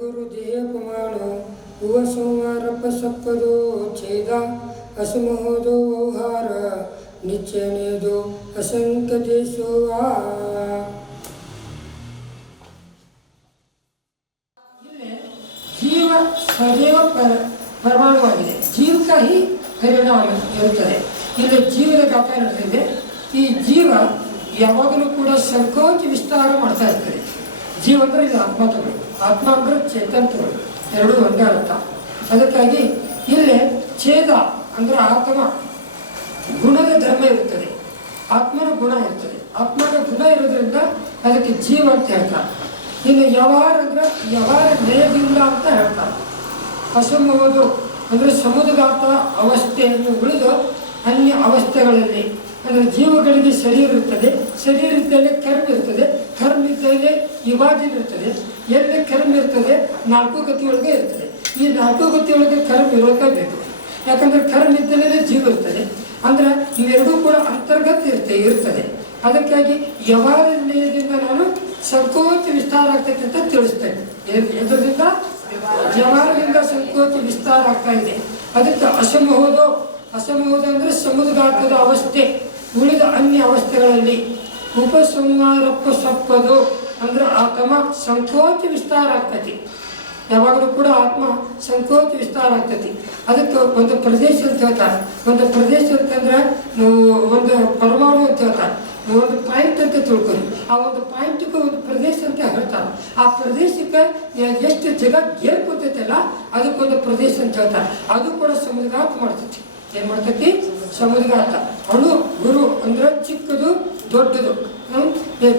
ಗುರು ದೇಹಪಮಾಣೋ ಯುವ ಸಂವಾರಪ ಸಪ್ಪದೋ ಛೇದ ಅಸಮೋದೋ ವ್ಯವಹಾರ ನಿಶ್ಚಯನೇದೋ ಅಸಂಖ್ಯ ದೇಶೋವಾ. ಇಲ್ಲಿ ಜೀವ ಸದೇವ ಪರಮಾಣುವಾಗಿದೆ. ಜೀವಕ ಹಿ ಪರಿಣಾಮ ಇರುತ್ತದೆ. ಇಲ್ಲಿ ಜೀವದ ಗಾತ್ರ ನಡೆದಿದೆ. ಈ ಜೀವ ಯಾವಾಗಲೂ ಕೂಡ ಸಂಕೋಚ ವಿಸ್ತಾರ ಮಾಡ್ತಾ ಇರ್ತದೆ. ಜೀವ ಅಂದರೆ ಇದು ಆತ್ಮಗಳು, ಆತ್ಮ ಅಂದರೆ ಚೇತನಗಳು, ಎರಡೂ ಒಂದೇ ಅರ್ಥ. ಅದಕ್ಕಾಗಿ ಇಲ್ಲಿ ಛೇದ ಅಂದರೆ ಆತ್ಮ ಗುಣದ ಧರ್ಮ ಇರುತ್ತದೆ, ಆತ್ಮನ ಗುಣ ಇರ್ತದೆ. ಆತ್ಮನ ಗುಣ ಇರೋದ್ರಿಂದ ಅದಕ್ಕೆ ಜೀವ ಅಂತ ಹೇಳ್ತಾರೆ. ಇನ್ನು ವ್ಯವಹಾರ ಅಂದರೆ ವ್ಯವಹಾರ ನೇಯದಿಂದ ಅಂತ ಹೇಳ್ತಾರೆ. ಅಸಮೋದು ಅಂದರೆ ಸಮುದ್ರಗಾತ ಅವಸ್ಥೆಯನ್ನು ಉಳಿದು ಅನ್ಯ ಅವಸ್ಥೆಗಳಲ್ಲಿ ಅಂದರೆ ಜೀವಗಳಿಗೆ ಶರೀರ ಇರ್ತದೆ, ಶರೀರ ಇದ್ದಲ್ಲಿ ಕರ್ಮ ಇರ್ತದೆ, ಕರ್ಮ ಇದ್ದಲ್ಲಿ ವಿಭಾಜನೆ ಇರ್ತದೆ. ಎಲ್ಲಿ ಕರ್ಮ ಇರ್ತದೆ ನಾಲ್ಕು ಗತಿಯೊಳಗೆ ಇರ್ತದೆ. ಈ ನಾಲ್ಕು ಗತಿಯೊಳಗೆ ಕರ್ಮ ಇರೋಕೆ ಯಾಕಂದರೆ ಕರ್ಮ ಇದ್ದಲ್ಲೇ ಜೀವ ಇರ್ತದೆ. ಅಂದರೆ ಇವೆರಡೂ ಕೂಡ ಅಂತರ್ಗತ ಇರ್ತದೆ. ಅದಕ್ಕಾಗಿ ವ್ಯವಹಾರ ನಿಲಯದಿಂದ ನಾನು ಸಂಕೋಚ ವಿಸ್ತಾರ ಆಗ್ತೈತೆ ಅಂತ ತಿಳಿಸ್ತೇನೆ. ಇದರಿಂದ ವ್ಯವಹಾರದಿಂದ ಸಂಕೋಚ ವಿಸ್ತಾರ ಆಗ್ತಾ ಇದೆ. ಅದಕ್ಕೆ ಅಸಮೋದ ಅಂದರೆ ಸಮುದ್ರಗಾತದ ಅವಸ್ಥೆ ಉಳಿದ ಅನ್ಯ ಅವಸ್ಥೆಗಳಲ್ಲಿ ಉಪಸಂಹಾರಪ್ಪ ಸಪ್ಪದು ಅಂದ್ರೆ ಆತ್ಮ ಸಂಕೋಚ ವಿಸ್ತಾರ ಆಗ್ತೈತಿ. ಯಾವಾಗಲೂ ಕೂಡ ಆತ್ಮ ಸಂಕೋಚ ವಿಸ್ತಾರ ಆಗ್ತೈತಿ. ಅದಕ್ಕೆ ಒಂದು ಪ್ರದೇಶ ಅಂತ ಹೇಳ್ತಾರೆ. ಒಂದು ಪ್ರದೇಶ ಅಂತಂದ್ರೆ ಒಂದು ಪರಮಾಣು ಅಂತ ಹೇಳ್ತಾರೆ. ಒಂದು ಪಾಯಿಂಟ್ ಅಂತ ತಿಳ್ಕೊಳ್ಳಿ. ಆ ಒಂದು ಪಾಯಿಂಟ್ಗೆ ಒಂದು ಪ್ರದೇಶ ಅಂತ ಹೇಳ್ತಾರೆ. ಆ ಪ್ರದೇಶಕ್ಕೆ ಎಷ್ಟು ಜಗತ್ ಗೇರ್ಕೊತೈತಲ್ಲ ಅದಕ್ಕೊಂದು ಪ್ರದೇಶ ಅಂತ ಹೇಳ್ತಾರೆ. ಅದು ಕೂಡ ಸಮುದ್ರಗಾತ ಮಾಡ್ತೈತಿ. ಏನ್ ಮಾಡ್ತೈತಿ? ಸಮುದ್ರಗಾತ. ಅಣು ಗುರು ಅಂದ್ರೆ ಚಿಕ್ಕದು ದೊಡ್ಡದು.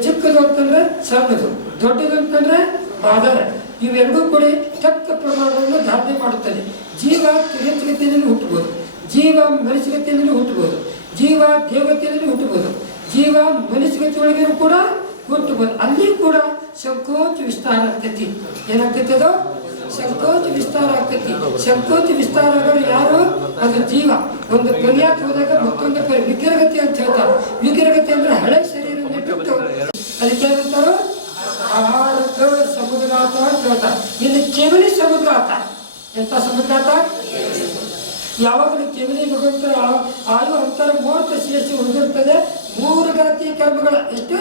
ಚಿಕ್ಕದು ಅಂತಂದ್ರೆ ಸಣ್ಣದು, ದೊಡ್ಡದು ಅಂತಂದ್ರೆ ಬಾದರ. ಇವೆರಡೂ ಕೂಡ ತಕ್ಕ ಪ್ರಮಾಣವನ್ನು ಧಾರಣೆ ಮಾಡುತ್ತದೆ. ಜೀವ ತಿರಂಚಗತಿಯಲ್ಲಿ ಹುಟ್ಟಬಹುದು, ಜೀವ ಮನುಷ್ಯಗತಿಯಲ್ಲಿ ಹುಟ್ಟಬಹುದು, ಜೀವ ದೇವತೆಯಲ್ಲಿ ಹುಟ್ಟಬಹುದು, ಜೀವ ಮನುಷ್ಯಗತಿಯೊಳಗೂ ಕೂಡ ಹುಟ್ಟಬಹುದು. ಅಲ್ಲಿ ಕೂಡ ಸಂಕೋಚ ವಿಸ್ತಾರ ಆಗ್ತೈತಿ. ಏನಾಗ್ತೈತಿ? ಅದು ಸಂಕೋಚ ವಿಸ್ತಾರ ಆಗ್ತೈತಿ. ಸಂಕೋಚ ವಿಸ್ತಾರ ಆಗೋರು ಯಾರು? ಅದು ಜೀವ. ಒಂದು ಪರ್ಯಾಯ ಹೋದಾಗ ಮತ್ತೊಂದು ವಿಗ್ರಹಗತಿ ಅಂತ ಹೇಳ್ತಾರೆ. ವಿಗ್ರಹಗತಿ ಅಂದ್ರೆ ಹಳೆ ಶರೀರ ಬಿಟ್ಟು ಅದಕ್ಕೆ ಏನಂತಾರೋ ಸಮುದ್ರಗಾತ ಅಂತ ಹೇಳ್ತಾರೆ. ಇಲ್ಲಿ ಕೇವಲಿ ಸಮುದ್ರಗಾತ. ಎಂತ ಸಮುದ್ರಗಾತ? ಯಾವಾಗಲೂ ಕೇವಲಿ ಭಗವಂತರ ಆಯು ಅಂತರ ಮೂರ್ತ ಶೇಷ ಉಳಿದಿರ್ತದೆ. ಮೂರು ಘಾತಿ ಕರ್ಮಗಳ ಎಷ್ಟು?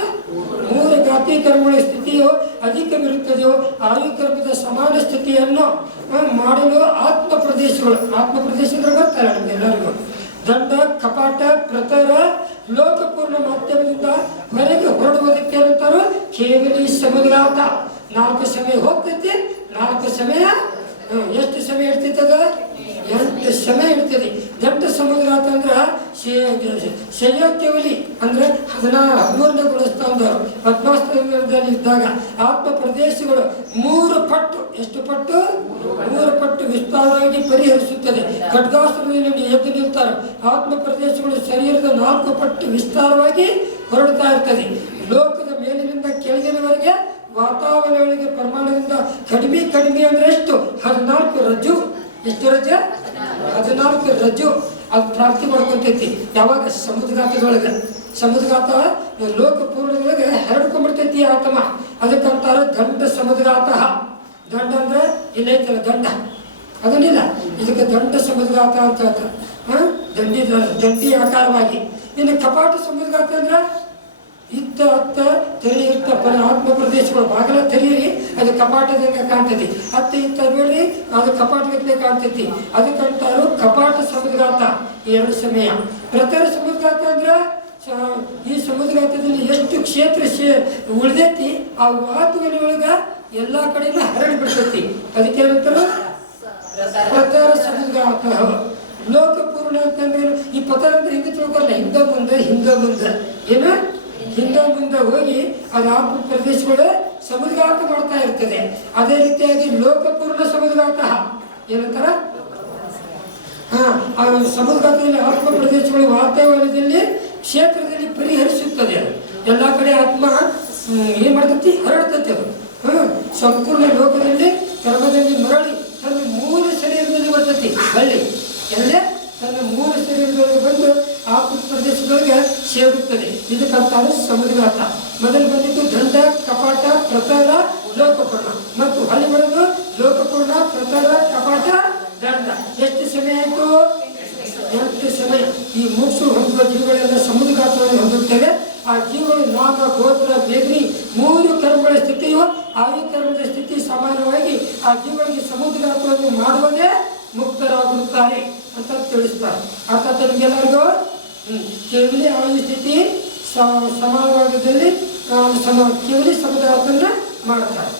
ಮೂರು ಘಾತಿ ಕರ್ಮಗಳ ಸ್ಥಿತಿಯು ಅಧಿಕವಿರುತ್ತದೆಯೋ ಆಯು ಕರ್ಮದ ಸಮಾನ ಸ್ಥಿತಿಯನ್ನು ಮಾಡಲು ಆತ್ಮ ಪ್ರದೇಶಗಳು. ಆತ್ಮ ಪ್ರದೇಶ ಅಂದ್ರೆ ಗೊತ್ತಲ್ಲ ನಮ್ಗೆಲ್ಲರಿಗೂ. ದಂಡ, ಕಪಾಟ, ಪ್ರತರ, ಲೋಕಪೂರ್ಣ ಮಾಧ್ಯಮದಿಂದ ಹೊರಗೆ ಹೊರಡುವುದಕ್ಕೆ ಏನಂತಾರೋ ಕೇವಲಿ ಸಮುದ್ರಗಾತ. 4 ಸಮಯ ಹೋಗ್ತೈತಿ. 4 ಸಮಯ ಎಷ್ಟು ಸಮಯ ಇರ್ತೈತದ? 8 ಸಮಯ ಇರ್ತದೆ. ದೊಡ್ಡ ಸಮುದ್ರಗಾತ ಅಂದ್ರೆ ಶಯ್ಯಕೇವಲಿ ಅಂದ್ರೆ 13ನೇ ಗುಣಸ್ಥಾನದವರು ಪದ್ಮಾಸ್ತದಲ್ಲಿ ಇದ್ದಾಗ ಆತ್ಮ ಪ್ರದೇಶಗಳು 3 ಪಟ್ಟು. ಎಷ್ಟು ಪಟ್ಟು? 3 ಪಟ್ಟು ವಿಸ್ತಾರವಾಗಿ ಪರಿಹರಿಸುತ್ತದೆ. ಖಡ್ಗಾಸ್ತ್ರದಲ್ಲಿ ಎದ್ದು ನಿಲ್ತಾರೆ. ಆತ್ಮ ಪ್ರದೇಶಗಳು ಶರೀರದ 4 ಪಟ್ಟು ವಿಸ್ತಾರವಾಗಿ ಹೊರಡ್ತಾ ಇರ್ತದೆ. ಲೋಕದ ಮೇಲಿನಿಂದ ಕೆಳಗಿನವರೆಗೆ ವಾತಾವರಣಗಳಿಗೆ ಪ್ರಮಾಣದಿಂದ ಕಡಿಮೆ ಅಂದ್ರೆ ಎಷ್ಟು? 14 ರಜ್ಜು. ಎಷ್ಟು ರಜ್ಜು? 14 ರಜ್ಜು. ಅದು ಪ್ರಾಪ್ತಿ ಮಾಡ್ಕೊಂತೈತಿ. ಯಾವಾಗ? ಸಮುದ್ರಗಾತದೊಳಗೆ. ಸಮುದ್ರಗಾತ ಲೋಕಪೂರ್ಣದೊಳಗೆ ಹರಡ್ಕೊಂಡ್ಬಿಡ್ತೈತಿ ಆತ್ಮ. ಅದಕ್ಕಂತಾರ ದಂಡ ಸಮುದ್ರಗಾತ. ದಂಡ ಅಂದ್ರೆ ಇಲ್ಲೈತಲ್ಲ ದಂಡ, ಅದನ್ನಿಲ್ಲ. ಇದಕ್ಕೆ ದಂಡ ಸಮುದ್ರಗಾತ ಅಂತ ಹೇಳ್ತಾರೆ. ದಂಡಿ ಆಕಾರವಾಗಿ. ಇನ್ನು ಕಪಾಟ ಸಮುದ್ರಗಾತ ಅಂದ್ರೆ ಇತ್ತ ಹತ್ತ ತೆರಿ ಇರ್ತ ಆತ್ಮ ಪ್ರದೇಶಗಳು ಬಾಗಲ ತೆರೀರಿ, ಅದು ಕಪಾಟದಂಗೆ ಕಾಣ್ತೈತಿ. ಹತ್ತ ಇತ್ತ ನೋಡ್ರಿ, ಅದು ಕಪಾಟಗಟ್ಟಲೆ ಕಾಣ್ತೈತಿ. ಅದಕ್ಕಂತಾರು ಕಪಾಟ ಸಮುದ್ರಗಾತ. 2 ಸಮಯ. ಪ್ರತರ ಸಮುದ್ರಗಾತ ಅಂದ್ರೆ ಈ ಸಮುದ್ರಗಾತದಲ್ಲಿ ಎಷ್ಟು ಕ್ಷೇತ್ರ ಉಳಿದೈತಿ ಆ ವಾತಾವರಣ ಎಲ್ಲ ಕಡೆಯಿಂದ ಹರಡಿ ಬಿಡ್ತೈತಿ. ಅದಕ್ಕೆ ಏನಂತಾರು ಪ್ರತರ ಸಮುದ್ರಗಾತ. ಲೋಕಪೂರ್ಣ ಅಂತಂದ್ರೆ ಈ ಪತರ ಅಂದ್ರೆ ಹಿಂದೆ ತಿಳ್ಕೊಲ್ಲ. ಹಿಂದೆ ಮುಂದೆ ಏನು ಹಿಂದೆ ಮುಂದೆ ಹೋಗಿ ಅದು ಆತ್ಮ ಪ್ರದೇಶಗಳು ಸಮುದ್ರಗಾತ ಮಾಡ್ತಾ ಇರ್ತದೆ. ಅದೇ ರೀತಿಯಾಗಿ ಲೋಕಪೂರ್ಣ ಸಮುದ್ರಗಾತ ಏನಂತಾರ? ಆ ಸಮುದ್ರಗಾತದಲ್ಲಿ ಆತ್ಮ ಪ್ರದೇಶಗಳು ವಾತಾವರಣದಲ್ಲಿ ಕ್ಷೇತ್ರದಲ್ಲಿ ಪರಿಹರಿಸುತ್ತದೆ. ಎಲ್ಲ ಕಡೆ ಆತ್ಮ ಏನ್ ಮಾಡ್ತೈತಿ? ಹರಡ್ತೈತಿ. ಅದು ಸಂಪೂರ್ಣ ಲೋಕದಲ್ಲಿ ಕರ್ಮದಲ್ಲಿ ಮರಳಿ ತನ್ನ ಮೂಲ ಶರೀರದಲ್ಲಿ ಬರ್ತೈತಿ. ಹಳ್ಳಿ ಎಲ್ಲೇ ತನ್ನ ಮೂಲ ಶರೀರದೊಳಗೆ ಬಂದು ಆತ್ಮ ಪ್ರದೇಶದೊಳಗೆ ಸೇರುತ್ತದೆ. ಇದಕ್ಕಂತಾರೆ ಸಮುದ್ರಗಾತ. ಮೊದಲು ಬಂದಿದ್ದು ದಂಡ, ಕಪಾಟ, ಪ್ರತರ, ಲೋಕಪೂರ್ಣ ಮತ್ತು ಹಳ್ಳಿ ಬರೋದು ಸಮಯ ಆಯಿತು? 8 ಸಮಯ. ಈ ಮೋಕ್ಷ ಹೊಂದುವ ಜೀವಗಳೆಲ್ಲ ಸಮುದ್ರಗಾತ್ರವನ್ನು ಹೊಂದುತ್ತವೆ. ಆ ಜೀವಗಳು ನಾಮ, ಗೋತ್ರ, ಬೇಗನಿ 3 ಕರ್ಮಗಳ ಸ್ಥಿತಿಯು ಆಯು ಕರ್ಮದ ಸ್ಥಿತಿ ಸಮಾನವಾಗಿ ಆ ಜೀವಗಳಿಗೆ ಸಮುದ್ರಗಾತ್ರವನ್ನು ಮಾಡುವುದೇ ಮುಕ್ತರಾಗುತ್ತಾರೆ ಅಂತ ತಿಳಿಸ್ತಾರೆ. ಅರ್ಥಾತ್ ನಿಮಗೆಲ್ಲರಿಗೂ ಕೇವಲಿ ಆಯು ಸ್ಥಿತಿ ಸಮಾನವಾಗದಲ್ಲಿ ಕೇವಲಿ ಸಮುದ್ರಗಾತ್ರವನ್ನು ಮಾಡ್ತಾರೆ.